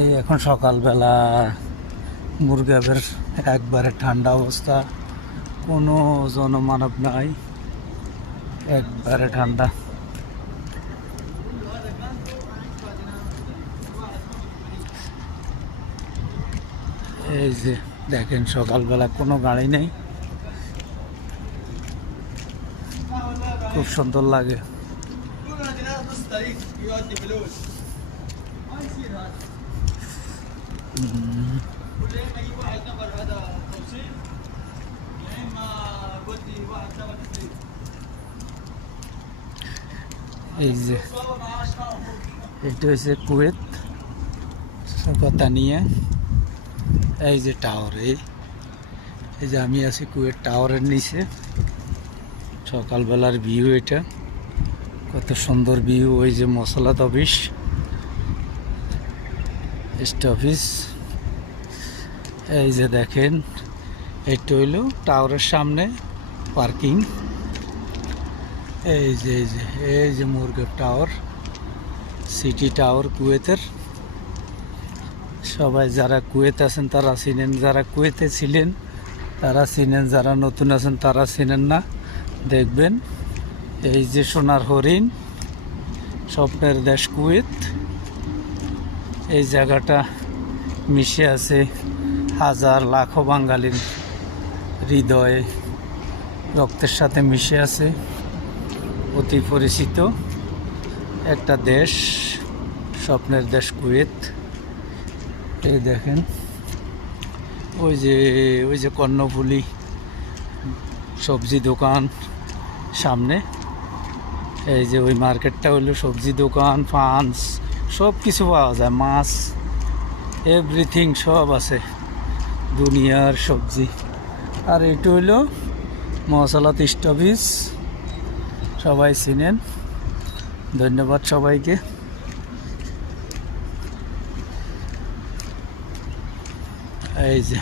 এই এখন সকালবেলা মুরগাবের একবারে ঠান্ডা অবস্থা, কোনো জনমানব নাই, একবারে ঠান্ডা। এই যে দেখেন সকালবেলা কোনো গাড়ি নেই, খুব সুন্দর লাগে। এই যে এটা হচ্ছে কুয়েত কথা নিয়ে। এই যে টাওয়ার, এই যে আমি আছি কুয়েত টাওয়ারের নিচে। সকালবেলার ভিউ এটা, কত সুন্দর ভিউ। ওই যে মশলাত অফিস, পোস্ট অফিস। এই যে দেখেন এটা হইল টাওয়ারের সামনে পার্কিং। এই যে মুরগাব টাওয়ার, সিটি টাওয়ার কুয়েতের। সবাই যারা কুয়েত আছেন তারা চিনেন, যারা কুয়েতে ছিলেন তারা চিনেন, যারা নতুন আছেন তারা চিনেন না, দেখবেন। এই যে সোনার হরিণ, স্বপ্নের দেশ কুয়েত। এই জায়গাটা মিশে আছে হাজার লাখো বাঙালির হৃদয়ে, রক্তের সাথে মিশে আছে। অতি পরিচিত একটা দেশ, স্বপ্নের দেশ কুয়েত। এই দেখেন ওই যে কর্ণফুলী সবজি দোকান সামনে। এই যে ওই মার্কেটটা হইলো সবজি দোকান, পাঞ্চ, সব কিছু পাওয়া যায়, মাছ, এভরিথিং সব আছে, দুনিয়ার সবজি। আর এইটা হইলো মশলাত স্টপিস, সবাই চিনেন। ধন্যবাদ সবাইকে। এই যে